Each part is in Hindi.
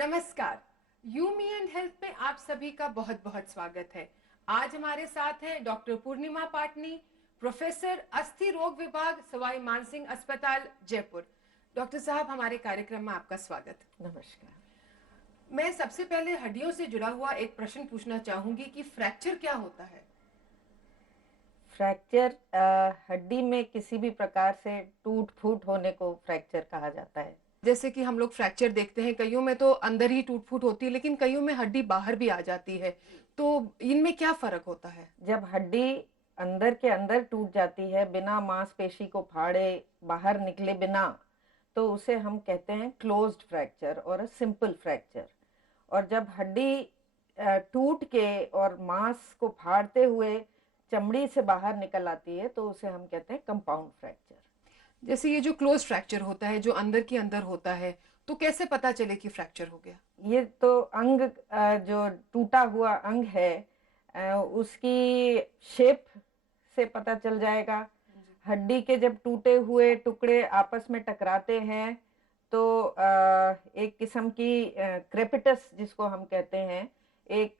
नमस्कार। यू मी एंड हेल्थ में आप सभी का बहुत बहुत स्वागत है। आज हमारे साथ हैं डॉक्टर पूर्णिमा पाटनी, प्रोफेसर अस्थि रोग विभाग सवाई मानसिंह अस्पताल जयपुर। डॉक्टर साहब, हमारे कार्यक्रम में आपका स्वागत। नमस्कार। मैं सबसे पहले हड्डियों से जुड़ा हुआ एक प्रश्न पूछना चाहूंगी कि फ्रैक्चर क्या होता है? फ्रैक्चर हड्डी में किसी भी प्रकार से टूट फूट होने को फ्रैक्चर कहा जाता है। जैसे कि हम लोग फ्रैक्चर देखते हैं, कईयों में तो अंदर ही टूट फूट होती है, लेकिन कईयों में हड्डी बाहर भी आ जाती है। तो इनमें क्या फर्क होता है? जब हड्डी अंदर के अंदर टूट जाती है बिना मांसपेशी को फाड़े, बाहर निकले बिना, तो उसे हम कहते हैं क्लोज्ड फ्रैक्चर और सिंपल फ्रैक्चर। और जब हड्डी टूट के और मांस को फाड़ते हुए चमड़ी से बाहर निकल आती है तो उसे हम कहते हैं कंपाउंड फ्रैक्चर। जैसे ये जो क्लोज फ्रैक्चर होता है, जो अंदर के अंदर होता है, तो कैसे पता चले कि फ्रैक्चर हो गया? ये तो अंग जो टूटा हुआ अंग है उसकी शेप से पता चल जाएगा। हड्डी के जब टूटे हुए टुकड़े आपस में टकराते हैं तो एक किस्म की क्रेपिटस जिसको हम कहते हैं, एक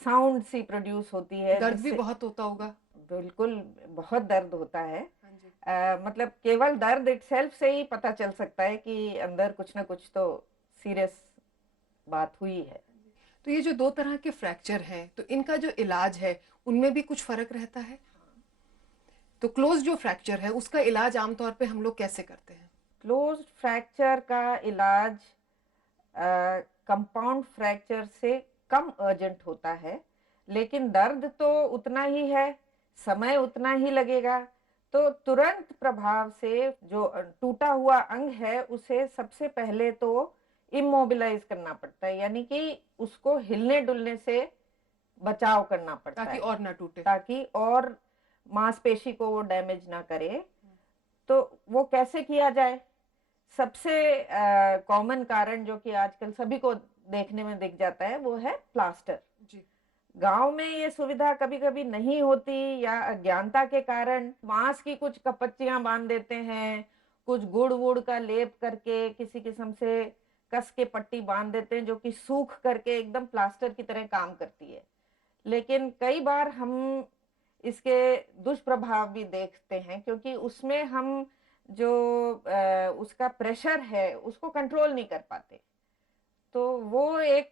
साउंड सी प्रोड्यूस होती है दर्द भी जिससे बहुत होता होगा। बिल्कुल बहुत दर्द होता है। हाँ जी। मतलब केवल दर्द इटसेल्फ से ही पता चल सकता है कि अंदर कुछ ना कुछ तो सीरियस बात हुई है। तो ये जो दो तरह के फ्रैक्चर हैं, तो इनका जो इलाज है उनमें भी कुछ फर्क रहता है? तो क्लोज जो फ्रैक्चर है उसका इलाज आमतौर पे हम लोग कैसे करते हैं? क्लोज्ड फ्रैक्चर का इलाज कंपाउंड फ्रैक्चर से कम अर्जेंट होता है, लेकिन दर्द तो उतना ही है, समय उतना ही लगेगा। तो तुरंत प्रभाव से जो टूटा हुआ अंग है उसे सबसे पहले तो इमोबिलाइज करना पड़ता है, यानी कि उसको हिलने डुलने से बचाव करना पड़ता ताकि है और ना टूटे। ताकि और मांसपेशी को वो डैमेज ना करे। तो वो कैसे किया जाए? सबसे कॉमन कारण जो कि आजकल सभी को देखने में दिख जाता है वो है प्लास्टर। जी। गांव में ये सुविधा कभी कभी नहीं होती या अज्ञानता के कारण बांस की कुछ कपच्चियां बांध देते हैं, कुछ गुड़ वुड़ का लेप करके किसी किस्म से कस के पट्टी बांध देते हैं जो कि सूख करके एकदम प्लास्टर की तरह काम करती है। लेकिन कई बार हम इसके दुष्प्रभाव भी देखते हैं क्योंकि उसमें हम जो उसका प्रेशर है उसको कंट्रोल नहीं कर पाते, तो वो एक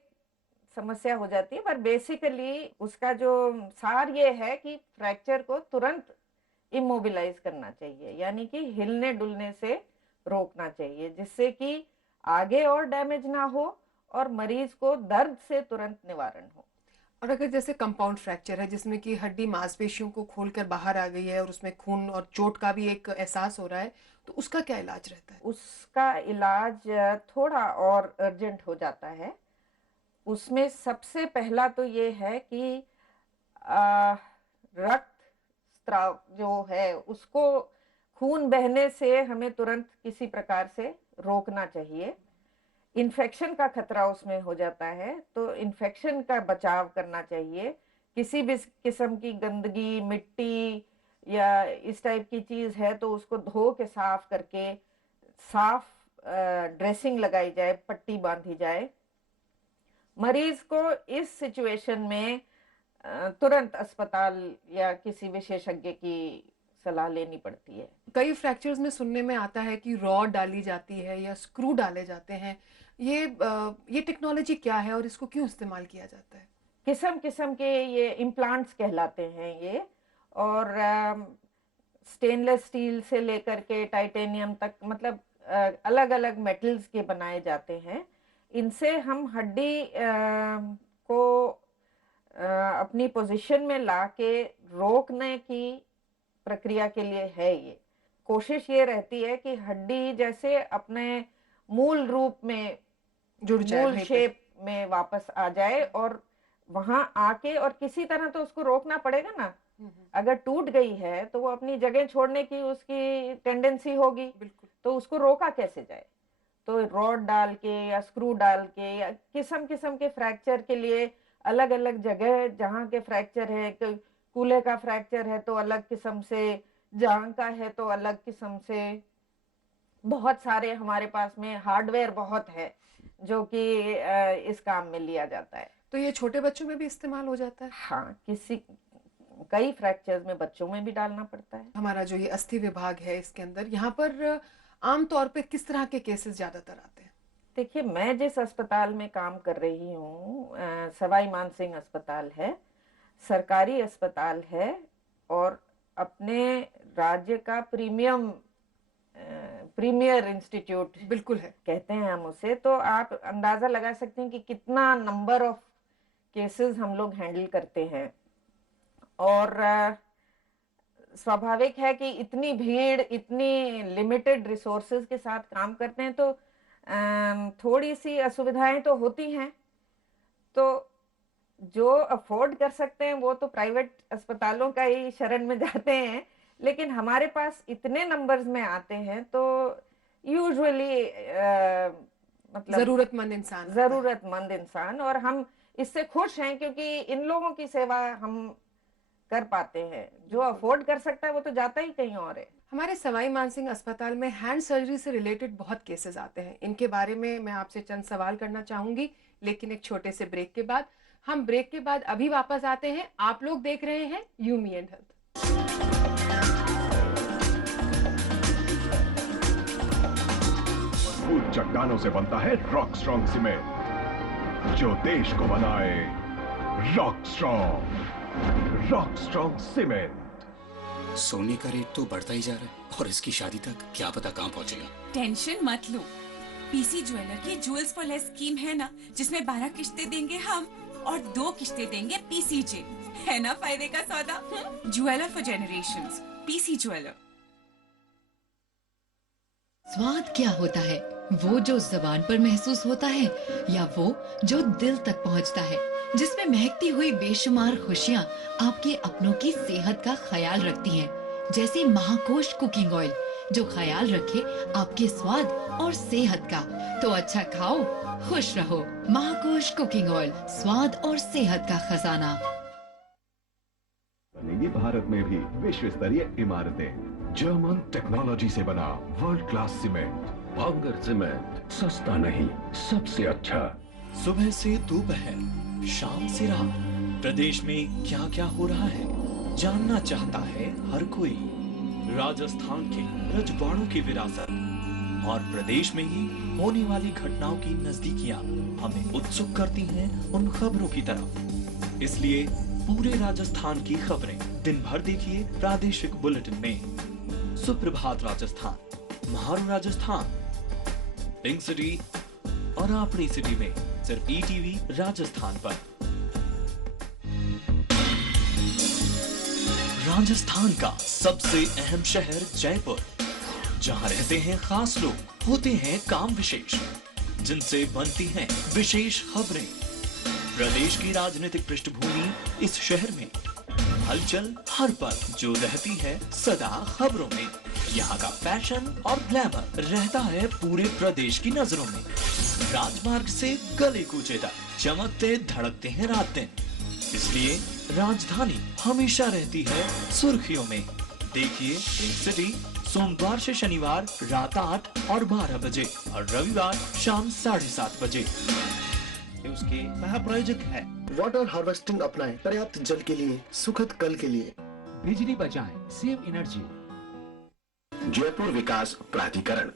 समस्या हो जाती है। पर बेसिकली उसका जो सार ये है कि फ्रैक्चर को तुरंत इमोबिलाइज करना चाहिए, यानी कि हिलने डुलने से रोकना चाहिए जिससे कि आगे और डैमेज ना हो और मरीज को दर्द से तुरंत निवारण हो। और अगर जैसे कंपाउंड फ्रैक्चर है जिसमें कि हड्डी मांसपेशियों को खोलकर बाहर आ गई है और उसमें खून और चोट का भी एक एहसास हो रहा है, तो उसका क्या इलाज रहता है? उसका इलाज थोड़ा और अर्जेंट हो जाता है। उसमें सबसे पहला तो ये है कि आ, रक्त स्त्राव जो है उसको, खून बहने से हमें तुरंत किसी प्रकार से रोकना चाहिए। इन्फेक्शन का खतरा उसमें हो जाता है तो इन्फेक्शन का बचाव करना चाहिए। किसी भी किस्म की गंदगी, मिट्टी या इस टाइप की चीज है तो उसको धो के साफ करके साफ ड्रेसिंग लगाई जाए, पट्टी बांधी जाए। मरीज को इस सिचुएशन में तुरंत अस्पताल या किसी विशेषज्ञ की सलाह लेनी पड़ती है। कई फ्रैक्चर्स में सुनने में आता है कि रॉड डाली जाती है या स्क्रू डाले जाते हैं। ये टेक्नोलॉजी क्या है और इसको क्यों इस्तेमाल किया जाता है? किस्म किस्म के ये इम्प्लांट्स कहलाते हैं ये, और स्टेनलेस स्टील से लेकर के टाइटेनियम तक, मतलब अलग अलग मेटल्स के बनाए जाते हैं। इनसे हम हड्डी को अपनी पोजीशन में लाके रोकने की प्रक्रिया के लिए है ये। कोशिश ये रहती है कि हड्डी जैसे अपने मूल रूप में, जुड़ जाए मूल वहीं पे। शेप में वापस आ जाए, और वहां आके और किसी तरह तो उसको रोकना पड़ेगा ना। अगर टूट गई है तो वो अपनी जगह छोड़ने की उसकी टेंडेंसी होगी, बिल्कुल। तो उसको रोका कैसे जाए? तो रॉड डाल के या स्क्रू डाल के, या किस्म किस्म के फ्रैक्चर के लिए अलग अलग जगह, जहाँ के फ्रैक्चर है, कूल्हे का फ्रैक्चर है तो अलग किस्म से, जांग का है तो अलग किस्म से। बहुत सारे हमारे पास में हार्डवेयर बहुत है जो कि इस काम में लिया जाता है। तो ये छोटे बच्चों में भी इस्तेमाल हो जाता है? हाँ, कई फ्रैक्चर्स में बच्चों में भी डालना पड़ता है। हमारा जो ये अस्थि विभाग है इसके अंदर यहाँ पर आम तौर पे किस तरह के केसेस ज्यादातर आते हैं? देखिए, मैं जिस अस्पताल में काम कर रही हूँ, सवाई मानसिंह अस्पताल है, सरकारी अस्पताल है और अपने राज्य का प्रीमियर इंस्टीट्यूट बिल्कुल है। कहते हैं हम उसे। तो आप अंदाजा लगा सकते हैं कि कितना नंबर ऑफ केसेस हम लोग हैंडल करते हैं। और स्वाभाविक है कि इतनी भीड़, इतनी लिमिटेड रिसोर्सेज के साथ काम करते हैं, तो थोड़ी सी असुविधाएं तो होती हैं। तो जो अफोर्ड कर सकते हैं वो तो प्राइवेट अस्पतालों का ही शरण में जाते हैं, लेकिन हमारे पास इतने नंबर्स में आते हैं तो यूजुअली मतलब जरूरतमंद इंसान, और हम इससे खुश हैं क्योंकि इन लोगों की सेवा हम कर पाते हैं। जो अफोर्ड कर सकता है वो तो जाता ही कहीं और है। हमारे सवाई मानसिंह अस्पताल में हैंड सर्जरी से रिलेटेड बहुत केसेस आते हैं। इनके बारे में मैं आपसे चंद सवाल करना चाहूंगी, लेकिन एक छोटे से ब्रेक के बाद। हम ब्रेक के बाद अभी वापस आते हैं। आप लोग देख रहे हैं यू मी एंड हेल्थ। मजबूत चट्टानों से बनता है रॉक स्ट्रॉन्ग सीमेंट, जो देश को बनाए रॉक स्ट्रॉन्ग सीमेंट। सोने का रेट तो बढ़ता ही जा रहा है और इसकी शादी तक क्या पता कहाँ पहुंचेगा। टेंशन मत लो, पीसी ज्वेलर की ज्वेल्स फॉर लेस स्कीम है ना, जिसमें 12 किश्तें देंगे हम और 2 किश्तें देंगे पीसीजे। है ना फायदे का सौदा? Jeweller for generations, PC jeweller. स्वाद क्या होता है? वो जो जुबान पर महसूस होता है या वो जो दिल तक पहुंचता है, जिसमें महकती हुई बेशुमार खुशियाँ आपके अपनों की सेहत का ख्याल रखती हैं, जैसे महाकोश कुकिंग ऑयल, जो ख्याल रखे आपके स्वाद और सेहत का। तो अच्छा खाओ, खुश रहो। महाकोश कुकिंग ऑयल, स्वाद और सेहत का खजाना। बनेगी भारत में भी विश्व स्तरीय इमारतें। जर्मन टेक्नोलॉजी से बना वर्ल्ड क्लास सीमेंट। बांगर सीमेंट, सस्ता नहीं, सबसे अच्छा। सुबह से दोपहर, शाम से रात, प्रदेश में क्या क्या हो रहा है जानना चाहता है हर कोई। राजस्थान के रजवाड़ों की विरासत और प्रदेश में ही होने वाली घटनाओं की नजदीकियां हमें उत्सुक करती हैं उन खबरों की तरफ। इसलिए पूरे राजस्थान की खबरें दिन भर देखिए प्रादेशिक बुलेटिन में। सुप्रभात राजस्थान, महारू राजस्थान, पिंक सिटी और अपनी सिटी में सिर्फ ईटीवी राजस्थान पर। राजस्थान का सबसे अहम शहर जयपुर, जहां रहते हैं खास लोग, होते हैं काम विशेष, जिनसे बनती हैं विशेष खबरें। प्रदेश की राजनीतिक पृष्ठभूमि इस शहर में, हलचल हर पल जो रहती है सदा खबरों में। यहाँ का फैशन और ग्लैमर रहता है पूरे प्रदेश की नजरों में। राजमार्ग से गले कूचे तक चमकते धड़कते हैं रात दिन, इसलिए राजधानी हमेशा रहती है सुर्खियों में। देखिए पिंक सिटी सोमवार से शनिवार रात 8 और 12 बजे और रविवार शाम 7:30 बजे। उसके महाप्रायोजक है वाटर हार्वेस्टिंग अपनाएं, पर्याप्त जल के लिए, सुखद कल के लिए। बिजली बचाएं, सेव एनर्जी। जयपुर विकास प्राधिकरण।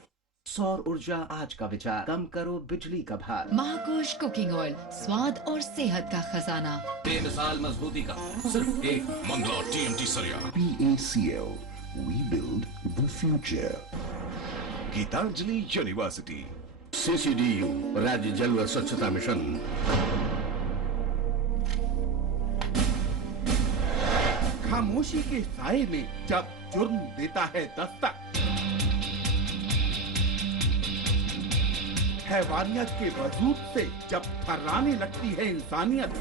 सौर ऊर्जा आज का विचार, कम करो बिजली का भार। महाकोश कुकिंग ऑयल, स्वाद और सेहत का खजाना। 3 साल मजबूती का सिर्फ एक मंगला टीएमटी सरिया। PACL, we build the future. Gitanjali university. CCDU, राज्य जल व स्वच्छता मिशन। खामोशी के साए में जब जुर्म देता है दस्तक, हैवानियत के वजूद से जब थर्राने लगती है इंसानियत,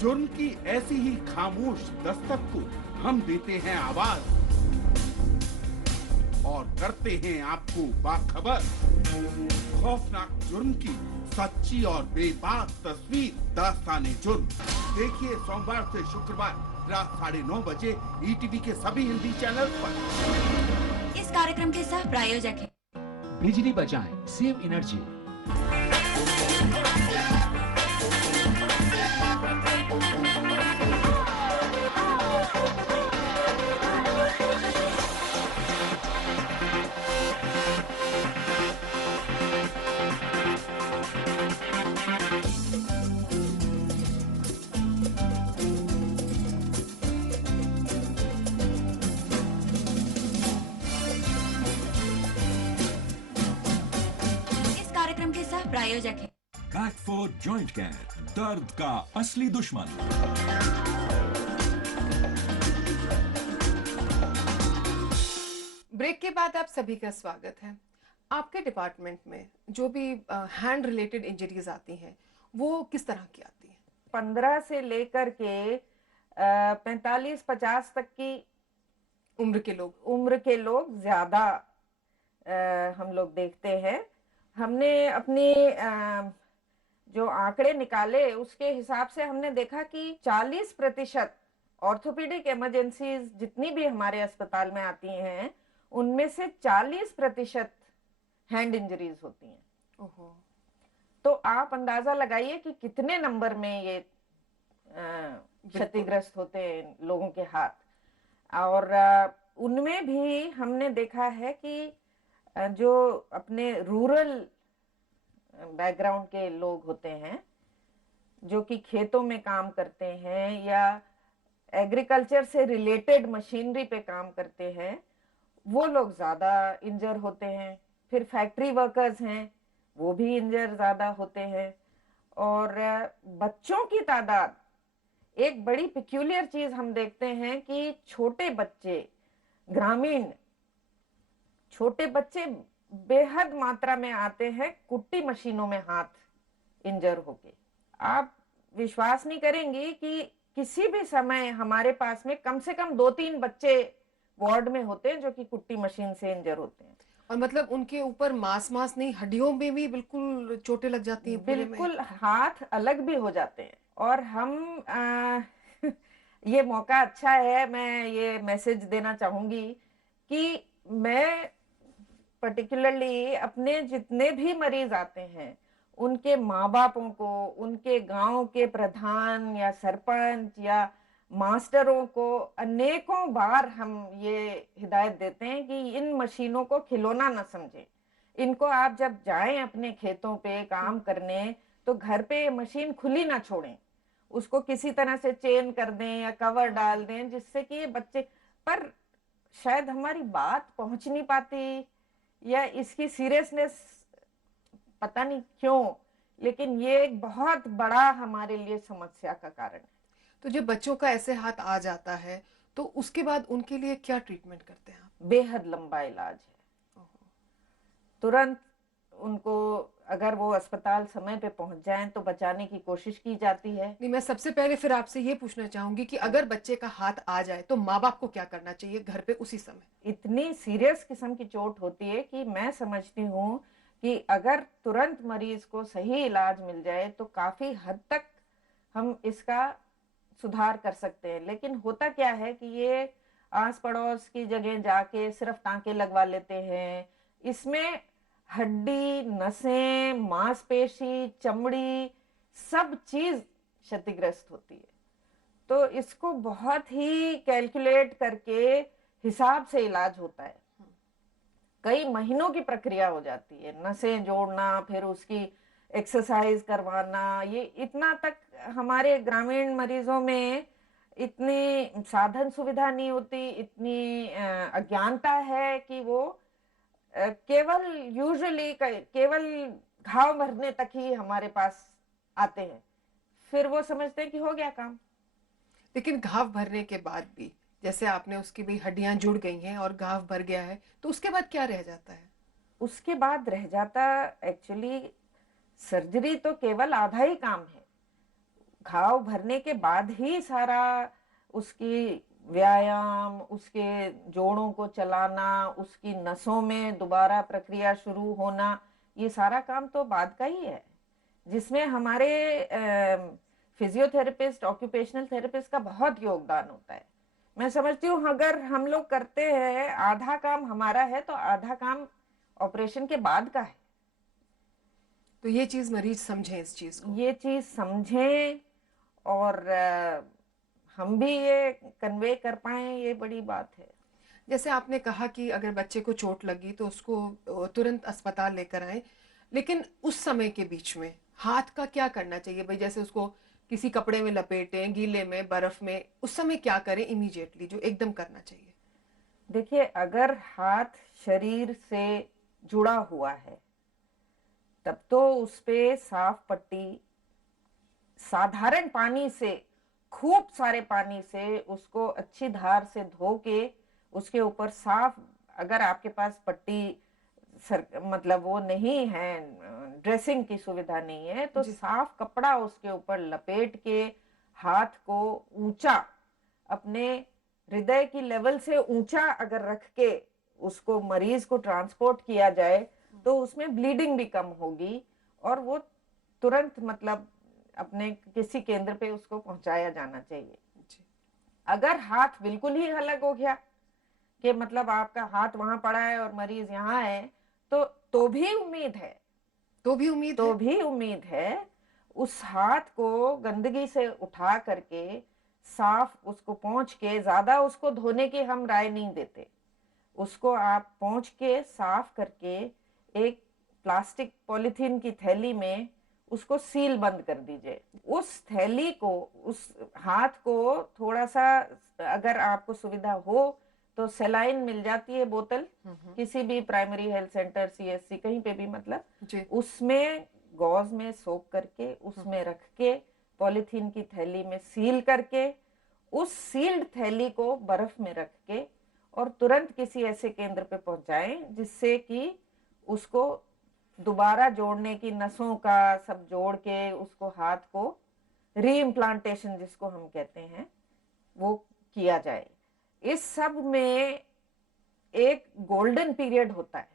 जुर्म की ऐसी ही खामोश दस्तक को हम देते हैं आवाज और करते हैं आपको बाखबर। खौफनाक जुर्म की सच्ची और बेबाक तस्वीर, दास्ताने जुर्म। देखिए सोमवार से शुक्रवार रात 9:30 बजे ईटीवी के सभी हिंदी चैनल पर। इस कार्यक्रम के सह प्रायोजक है बिजली बचाएं, सेव एनर्जी। इस कार्यक्रम के सह प्रायोजक है बैकफोर्ड जॉइंट केयर, दर्द का असली दुश्मन। ब्रेक के बाद आप सभी का स्वागत है। आपके डिपार्टमेंट में जो भी हैंड रिलेटेड इंजरीज आती हैं वो किस तरह की आती हैं? 15 से लेकर के 45-50 तक की उम्र के लोग ज्यादा हम लोग देखते हैं। हमने अपने जो आंकड़े निकाले उसके हिसाब से हमने देखा कि 40% ऑर्थोपेडिक इमरजेंसीज जितनी भी हमारे अस्पताल में आती हैं उनमें से 40% हैंड इंजरीज होती हैं। ओहो। तो आप अंदाजा लगाइए कि कितने नंबर में ये क्षतिग्रस्त होते हैं लोगों के हाथ। और उनमें भी हमने देखा है कि जो अपने रूरल बैकग्राउंड के लोग होते हैं जो कि खेतों में काम करते हैं या एग्रीकल्चर से रिलेटेड मशीनरी पे काम करते हैं, वो लोग ज्यादा इंजर होते हैं। फिर फैक्ट्री वर्कर्स हैं, वो भी इंजर ज्यादा होते हैं। और बच्चों की तादाद, एक बड़ी पिक्यूलियर चीज हम देखते हैं कि छोटे बच्चे, ग्रामीण छोटे बच्चे बेहद मात्रा में आते हैं कुट्टी मशीनों में हाथ इंजर होके। आप विश्वास नहीं करेंगी कि किसी भी समय हमारे पास में कम से कम 2-3 बच्चे वार्ड में होते हैं जो कि कुट्टी मशीन से इंजर होते हैं। और मतलब उनके ऊपर मांस नहीं, हड्डियों में भी बिल्कुल चोटें लग जाती हैं। बिल्कुल हाथ अलग भी हो जाते हैं। और हम ये मौका अच्छा है, मैं ये मैसेज देना चाहूंगी कि मैं पर्टिकुलरली अपने जितने भी मरीज आते हैं उनके माँ बापों को, उनके गांव के प्रधान या सरपंच या मास्टरों को अनेकों बार हम ये हिदायत देते हैं कि इन मशीनों को खिलौना न समझें। इनको आप जब जाएं अपने खेतों पे काम करने तो घर पे ये मशीन खुली ना छोड़ें, उसको किसी तरह से चेन कर दें या कवर डाल दें जिससे कि ये बच्चे पर शायद हमारी बात पहुंच नहीं पाती या इसकी सीरियसनेस पता नहीं क्यों, लेकिन ये एक बहुत बड़ा हमारे लिए समस्या का कारण है। तो जब बच्चों का ऐसे हाथ आ जाता है तो उसके बाद उनके लिए क्या ट्रीटमेंट करते हैं आप? बेहद लंबा इलाज है। तुरंत उनको अगर वो अस्पताल समय पे पहुंच जाएं तो बचाने की कोशिश की जाती है। नहीं, मैं सबसे पहले फिर आपसे ये पूछना चाहूंगी कि अगर बच्चे का हाथ आ जाए तो माँ बाप को क्या करना चाहिए घर पे उसी समय? इतनी सीरियस किस्म की चोट होती है कि मैं समझती हूँ कि अगर तुरंत मरीज को सही इलाज मिल जाए तो काफी हद तक हम इसका सुधार कर सकते हैं। लेकिन होता क्या है कि ये आस पड़ोस की जगह जाके सिर्फ टांके लगवा लेते हैं। इसमें हड्डी, नसें, मांसपेशी, चमड़ी सब चीज क्षतिग्रस्त होती है। तो इसको बहुत ही कैलकुलेट करके हिसाब से इलाज होता है। कई महीनों की प्रक्रिया हो जाती है, नसें जोड़ना, फिर उसकी एक्सरसाइज करवाना। ये इतना तक हमारे ग्रामीण मरीजों में इतनी साधन सुविधा नहीं होती, इतनी अज्ञानता है कि वो केवल घाव भरने तक ही हमारे पास आते हैं, फिर वो समझते हैं कि हो गया काम। लेकिन घाव भरने के बाद भी, जैसे आपने उसकी भी हड्डियां जुड़ गई हैं और घाव भर गया है, तो उसके बाद क्या रह जाता है? उसके बाद रह जाता, एक्चुअली सर्जरी तो केवल आधा ही काम है। घाव भरने के बाद ही सारा उसकी व्यायाम, उसके जोड़ों को चलाना, उसकी नसों में दोबारा प्रक्रिया शुरू होना, ये सारा काम तो बाद का ही है, जिसमें हमारे फिजियोथेरेपिस्ट, ऑक्यूपेशनल थेरेपिस्ट का बहुत योगदान होता है। मैं समझती हूँ अगर हम लोग करते हैं, आधा काम हमारा है तो आधा काम ऑपरेशन के बाद का है। तो ये चीज मरीज समझें, इस चीज को, ये चीज समझें और हम भी ये कन्वे कर पाए, ये बड़ी बात है। जैसे आपने कहा कि अगर बच्चे को चोट लगी तो उसको तुरंत अस्पताल लेकर आए, लेकिन उस समय के बीच में हाथ का क्या करना चाहिए भाई? जैसे उसको किसी कपड़े में लपेटें, गीले में, बर्फ में, उस समय क्या करें इमीडिएटली जो एकदम करना चाहिए? देखिए, अगर हाथ शरीर से जुड़ा हुआ है तब तो उस पे साफ पट्टी, साधारण पानी से, खूब सारे पानी से उसको अच्छी धार से धो के उसके ऊपर साफ, अगर आपके पास पट्टी मतलब वो नहीं है, ड्रेसिंग की सुविधा नहीं है, तो साफ कपड़ा उसके ऊपर लपेट के हाथ को ऊंचा, अपने हृदय की लेवल से ऊंचा अगर रख के उसको मरीज को ट्रांसपोर्ट किया जाए तो उसमें ब्लीडिंग भी कम होगी और वो तुरंत मतलब अपने किसी केंद्र पे उसको पहुंचाया जाना चाहिए। अगर हाथ बिल्कुल ही अलग हो गया कि मतलब आपका हाथ वहां पड़ा है और मरीज यहाँ है, तो भी उम्मीद है, उस हाथ को गंदगी से उठा करके साफ उसको पोंछ के, ज्यादा उसको धोने की हम राय नहीं देते, उसको आप पोंछ के साफ करके एक प्लास्टिक पॉलीथीन की थैली में उसको सील बंद कर दीजिए। उस थैली को, उस हाथ को थोड़ा सा, अगर आपको सुविधा हो तो सेलाइन मिल जाती है बोतल, किसी भी प्राइमरी हेल्थ सेंटर, CSC, कहीं पे भी, मतलब उसमें गॉज में सोक करके उसमें रख के पॉलीथीन की थैली में सील करके उस सील्ड थैली को बर्फ में रख के और तुरंत किसी ऐसे केंद्र पे पहुंचाएं जिससे कि उसको दोबारा जोड़ने की, नसों का सब जोड़ के उसको हाथ को रीइम्प्लांटेशन जिसको हम कहते हैं वो किया जाए। इस सब में एक गोल्डन पीरियड होता है,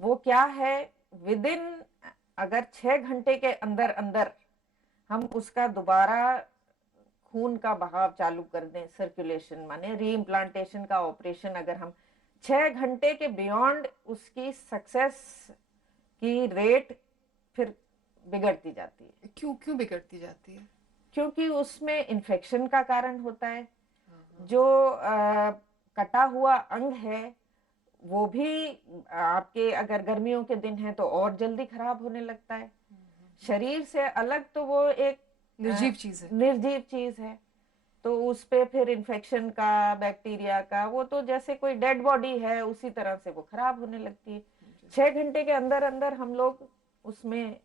वो क्या है, विदिन अगर 6 घंटे के अंदर अंदर हम उसका दोबारा खून का बहाव चालू कर दें, सर्कुलेशन माने रीइम्प्लांटेशन का ऑपरेशन, अगर हम 6 घंटे के बियॉन्ड, उसकी सक्सेस की रेट फिर बिगड़ती जाती है। क्यों बिगड़ती जाती है? क्योंकि उसमें इन्फेक्शन का कारण होता है, जो कटा हुआ अंग है वो भी आपके, अगर गर्मियों के दिन है तो और जल्दी खराब होने लगता है। शरीर से अलग तो वो एक निर्जीव चीज है, तो उस पे फिर इन्फेक्शन का, बैक्टीरिया का, वो तो जैसे कोई डेड बॉडी है उसी तरह से वो खराब होने लगती है। 6 घंटे के अंदर अंदर हम लोग उसमें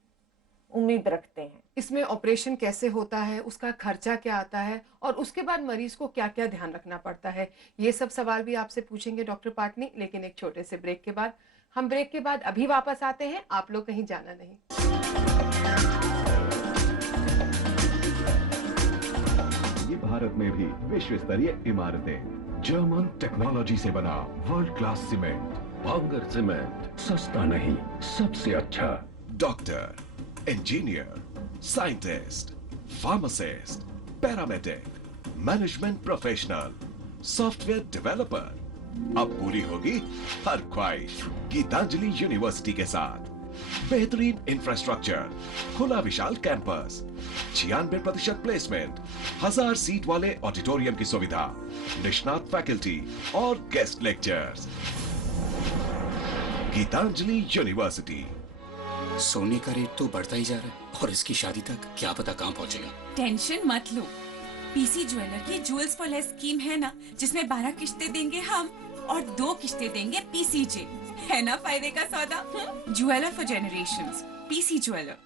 उम्मीद रखते हैं। इसमें ऑपरेशन कैसे होता है, उसका खर्चा क्या आता है और उसके बाद मरीज को क्या क्या ध्यान रखना पड़ता है, ये सब सवाल भी आपसे पूछेंगे डॉक्टर पाटनी, लेकिन एक छोटे से ब्रेक के बाद। हम ब्रेक के बाद अभी वापस आते हैं, आप लोग कहीं जाना नहीं। ये भारत में भी विश्व स्तरीय इमारतें, जर्मन टेक्नोलॉजी से बना वर्ल्ड क्लास सीमेंट। भांगर सीमेंट, सस्ता नहीं, सबसे अच्छा। Doctor, engineer, scientist, pharmacist, paramedic, management professional, software developer, अब पूरी होगी हर ख्वाहिश गीतांजलि यूनिवर्सिटी के साथ। बेहतरीन इंफ्रास्ट्रक्चर, खुला विशाल कैंपस, 96% प्लेसमेंट, 1000 सीट वाले ऑडिटोरियम की सुविधा, निष्णात फैकल्टी और गेस्ट लेक्चर्स। गीतांजलि यूनिवर्सिटी। सोने का रेट तो बढ़ता ही जा रहा है और इसकी शादी तक क्या पता कहाँ पहुंचेगा। टेंशन मत लो, पीसी ज्वेलर की ज्वेल्स फॉर लेस स्कीम है ना, जिसमें 12 किश्तें देंगे हम और 2 किश्तें देंगे पीसीजे। है ना फायदे का सौदा? Jeweller for generations, PC jeweller.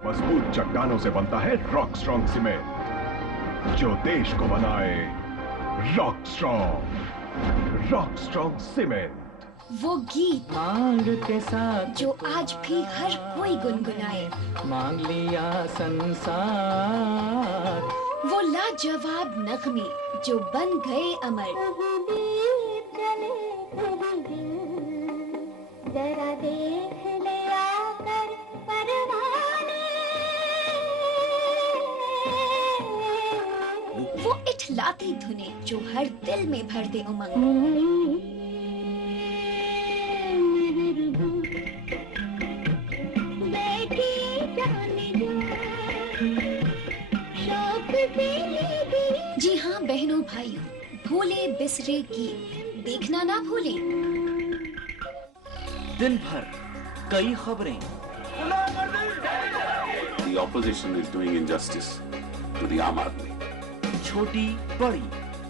मजबूत चट्टानों से बनता है रॉक स्ट्रॉन्ग सीमेंट, जो देश को बनाए रॉक स्ट्रॉन्ग सीमेंट। वो गीत मांग के साथ जो आज भी हर कोई गुनगुनाए, मांग लिया संसार। वो लाजवाब नगमे जो बन गए अमर। जरा देख ले आकर परवाने, लाती धुनें जो हर दिल में भर दे उमंग। जी हाँ बहनों भाइयों, भूले बिसरे गीत देखना ना भूलें। दिन भर कई खबरें। The opposition is doing injustice to the Aam Aadmi. छोटी बड़ी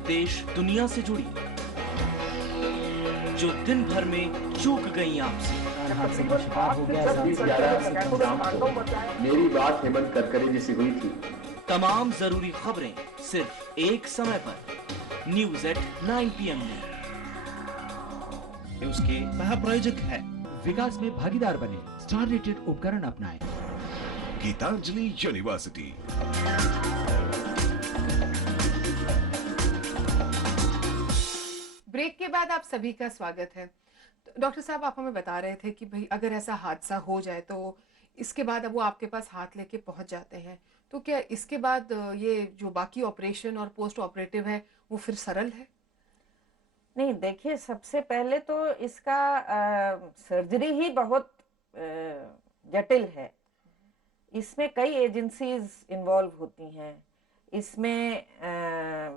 देश दुनिया से जुड़ी, जो दिन भर में चूक गई आपसे। मेरी बात हेमंत करकरे जी से हुई थी। तमाम जरूरी खबरें सिर्फ एक समय पर, न्यूज एट 9 PM में। उसके सह प्रायोजक है। विकास में भागीदार बने, स्टार रेटेड उपकरण अपनाएं। गीतांजलि यूनिवर्सिटी। ब्रेक के बाद आप सभी का स्वागत है। तो डॉक्टर साहब, आप हमें बता रहे थे कि भाई अगर ऐसा हादसा हो जाए तो इसके बाद अब वो आपके पास हाथ लेके पहुंच जाते हैं, तो क्या इसके बाद ये जो बाकी ऑपरेशन और पोस्ट ऑपरेटिव है वो फिर सरल है? नहीं, देखिए, सबसे पहले तो इसका सर्जरी ही बहुत जटिल है। इसमें कई एजेंसीज इन्वॉल्व होती हैं। इसमें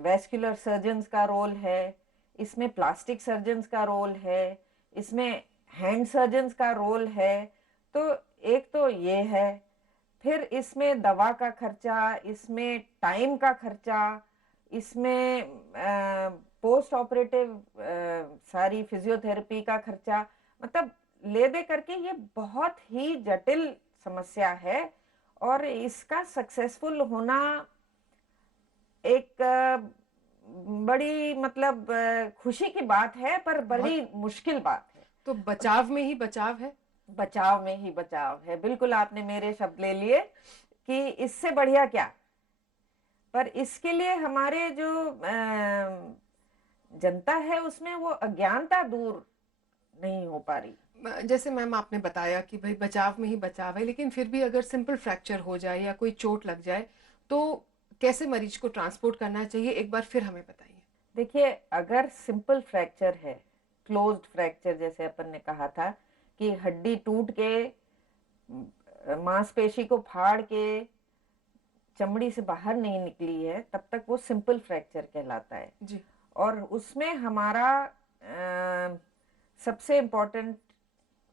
वैस्कुलर सर्जन्स का रोल है, इसमें प्लास्टिक सर्जन्स का रोल है, इसमें हैंड सर्जन्स का रोल है। तो एक तो ये है, फिर इसमें दवा का खर्चा, इसमें टाइम का खर्चा, इसमें पोस्ट ऑपरेटिव सारी फिजियोथेरेपी का खर्चा, मतलब ले दे करके ये बहुत ही जटिल समस्या है। और इसका सक्सेसफुल होना एक बड़ी मतलब खुशी की बात है, पर बड़ी मुश्किल बात है। तो बचाव में ही बचाव है। बचाव में ही बचाव है, बिल्कुल आपने मेरे शब्द ले लिए कि इससे बढ़िया क्या। पर इसके लिए हमारे जो जनता है उसमें वो अज्ञानता दूर नहीं हो पा रही। जैसे मैम आपने बताया कि भाई बचाव में ही बचाव है, लेकिन फिर भी अगर सिंपल फ्रैक्चर हो जाए या कोई चोट लग जाए तो कैसे मरीज को ट्रांसपोर्ट करना चाहिए, एक बार फिर हमें बताइए। देखिए, अगर सिंपल फ्रैक्चर है, क्लोज्ड फ्रैक्चर जैसे अपन ने कहा था कि हड्डी टूट के मांसपेशी को फाड़ के चमड़ी से बाहर नहीं निकली है, तब तक वो सिंपल फ्रैक्चर कहलाता है जी। और उसमें हमारा सबसे इम्पोर्टेंट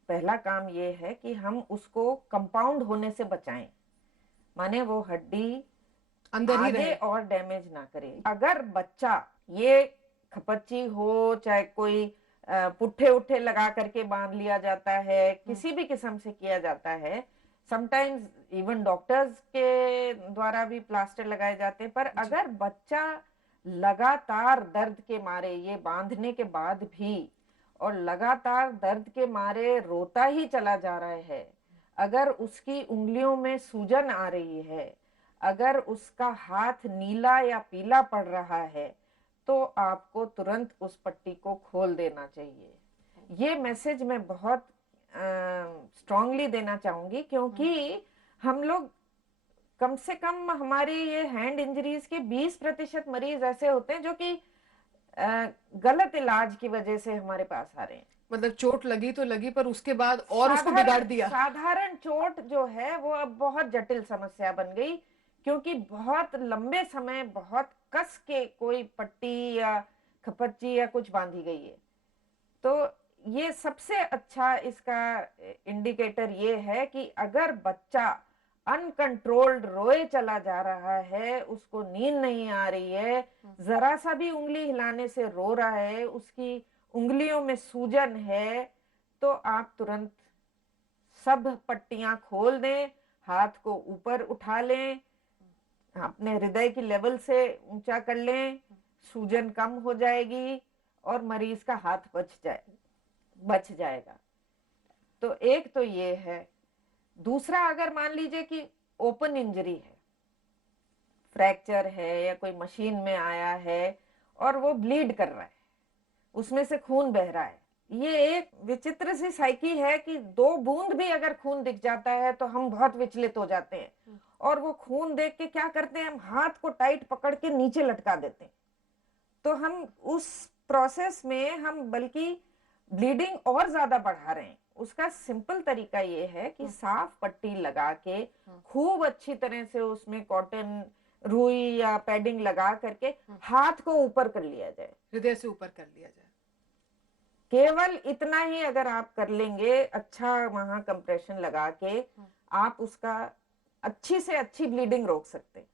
पहला काम ये है कि हम उसको कंपाउंड होने से बचाएं, माने वो हड्डी अंदर ही आगे रहे और डैमेज ना करे। अगर बच्चा ये खपच्ची हो, चाहे कोई पुट्ठे उठे लगा करके बांध लिया जाता है, किसी भी किस्म से किया जाता है, समटाइम्स इवन डॉक्टर्स के द्वारा भी प्लास्टर लगाए जाते हैं, पर अगर बच्चा लगातार दर्द के मारे, ये बांधने के बाद भी, और लगातार दर्द के मारे रोता ही चला जा रहा है, अगर उसकी उंगलियों में सूजन आ रही है, अगर उसका हाथ नीला या पीला पड़ रहा है, तो आपको तुरंत उस पट्टी को खोल देना चाहिए। ये मैसेज मैं बहुत स्ट्रांगली देना चाहूंगी, क्योंकि हम लोग कम से कम हमारी ये हैंड इंजरीज के 20% मरीज ऐसे होते हैं जो कि गलत इलाज की वजह से हमारे पास आ रहे हैं। मतलब चोट लगी तो लगी, पर उसके बाद और उसको बिगाड़ दिया। साधारण चोट जो है वो अब बहुत जटिल समस्या बन गई, क्योंकि बहुत लंबे समय बहुत कस के कोई पट्टी या खपच्ची या कुछ बांधी गई है। तो ये सबसे अच्छा इसका इंडिकेटर ये है कि अगर बच्चा अनकंट्रोल्ड रोए चला जा रहा है, उसको नींद नहीं आ रही है, जरा सा भी उंगली हिलाने से रो रहा है, उसकी उंगलियों में सूजन है, तो आप तुरंत सब पट्टियां खोल दें, हाथ को ऊपर उठा लें, अपने हृदय की लेवल से ऊंचा कर लें, सूजन कम हो जाएगी और मरीज का हाथ बच जाएगा। तो एक तो ये है। दूसरा, अगर मान लीजिए कि ओपन इंजरी है, फ्रैक्चर है या कोई मशीन में आया है और वो ब्लीड कर रहा है, उसमें से खून बह रहा है, ये एक विचित्र सी साइकी है कि 2 बूंद भी अगर खून दिख जाता है तो हम बहुत विचलित हो जाते हैं, और वो खून देख के क्या करते हैं, हम हाथ को टाइट पकड़ के नीचे लटका देते हैं तो हम उस प्रोसेस में हम बल्कि ब्लीडिंग और ज्यादा बढ़ा रहे हैं। उसका सिंपल तरीका ये है कि साफ पट्टी लगा के खूब अच्छी तरह से उसमें कॉटन रुई या पैडिंग लगा करके हाथ को ऊपर कर लिया जाए, हृदय से ऊपर कर लिया जाए। केवल इतना ही अगर आप कर लेंगे, अच्छा वहां कंप्रेशन लगा के, आप उसका अच्छी से अच्छी ब्लीडिंग रोक सकते।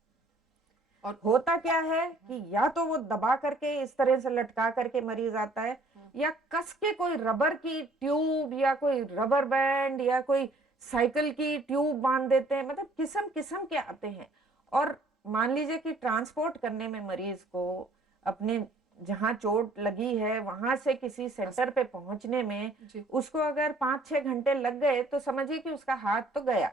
और होता क्या है कि या तो वो दबा करके इस तरह से लटका करके मरीज आता है, या कस के कोई रबर की ट्यूब या कोई रबर बैंड या कोई साइकिल की ट्यूब बांध देते हैं। मतलब किस्म किस्म के आते हैं। और मान लीजिए कि ट्रांसपोर्ट करने में मरीज को अपने जहां चोट लगी है वहां से किसी सेंटर पे पहुंचने में उसको अगर 5-6 घंटे लग गए तो समझिए कि उसका हाथ तो गया।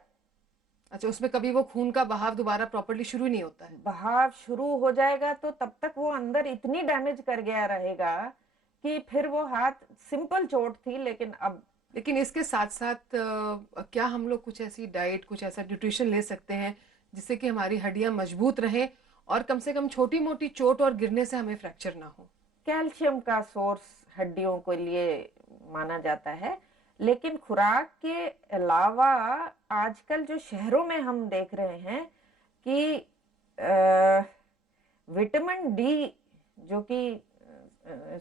अच्छा, उसमें कभी वो खून का बहाव दोबारा प्रॉपर्ली शुरू नहीं होता है? बहाव शुरू हो जाएगा तो तब तक वो अंदर इतनी डैमेज कर गया रहेगा कि फिर वो हाथ, सिंपल चोट थी लेकिन अब। लेकिन इसके साथ साथ क्या हम लोग कुछ ऐसी डाइट, कुछ ऐसा न्यूट्रिशन ले सकते हैं जिससे कि हमारी हड्डियां मजबूत रहें और कम से कम छोटी मोटी चोट और गिरने से हमें फ्रैक्चर ना हो? कैल्शियम का सोर्स हड्डियों के लिए माना जाता है, लेकिन खुराक के अलावा आजकल जो शहरों में हम देख रहे हैं कि विटामिन डी, जो कि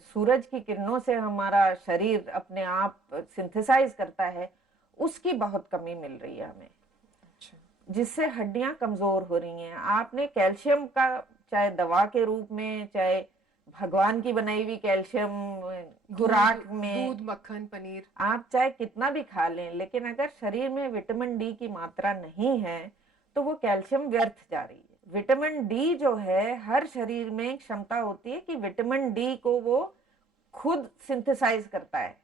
सूरज की किरणों से हमारा शरीर अपने आप सिंथेसाइज करता है, उसकी बहुत कमी मिल रही है हमें, जिससे हड्डियां कमजोर हो रही हैं। आपने कैल्शियम का, चाहे दवा के रूप में, चाहे भगवान की बनाई हुई कैल्शियम खुराक में, दूध, मक्खन, पनीर, आप चाहे कितना भी खा लें, लेकिन अगर शरीर में विटामिन डी की मात्रा नहीं है तो वो कैल्शियम व्यर्थ जा रही है। विटामिन डी जो है, हर शरीर में क्षमता होती है कि विटामिन डी को वो खुद सिंथेसाइज करता है,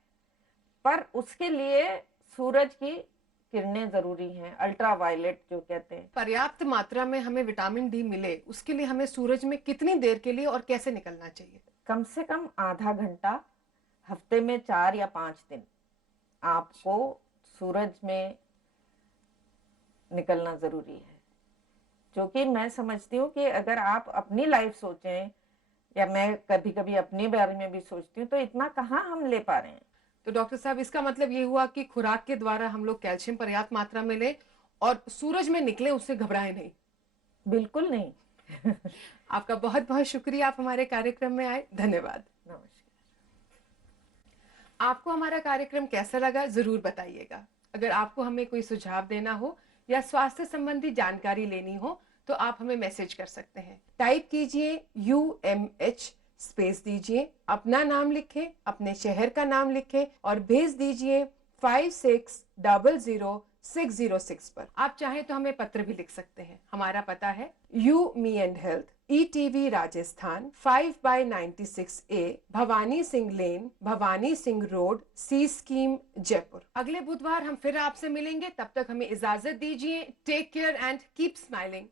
पर उसके लिए सूरज की किरणें जरूरी हैं, अल्ट्रावायलेट जो कहते हैं। पर्याप्त मात्रा में हमें विटामिन डी मिले, उसके लिए हमें सूरज में कितनी देर के लिए और कैसे निकलना चाहिए? कम से कम आधा घंटा, हफ्ते में 4 या 5 दिन आपको सूरज में निकलना जरूरी है। क्योंकि मैं समझती हूँ कि अगर आप अपनी लाइफ सोचें, या मैं कभी कभी अपने बारे में भी सोचती हूँ, तो इतना कहाँ हम ले पा रहे हैं। तो डॉक्टर साहब, इसका मतलब ये हुआ कि खुराक के द्वारा हम लोग कैल्शियम पर्याप्त मात्रा में लें और सूरज में निकले, उससे घबराएं नहीं? बिल्कुल नहीं। आपका बहुत बहुत शुक्रिया, आप हमारे कार्यक्रम में आए, धन्यवाद। नमस्कार। आपको हमारा कार्यक्रम कैसा लगा जरूर बताइएगा। अगर आपको हमें कोई सुझाव देना हो या स्वास्थ्य संबंधी जानकारी लेनी हो तो आप हमें मैसेज कर सकते हैं। टाइप कीजिए UMH, स्पेस दीजिए, अपना नाम लिखें, अपने शहर का नाम लिखें और भेज दीजिए 56000606 पर। आप चाहें तो हमें पत्र भी लिख सकते हैं। हमारा पता है You Me and Health, ETV Rajasthan, 5/96A, Bhavani Singh lane, Bhavani Singh road, C scheme, Jaipur. अगले बुधवार हम फिर आपसे मिलेंगे, तब तक हमें इजाजत दीजिए। Take care and keep smiling.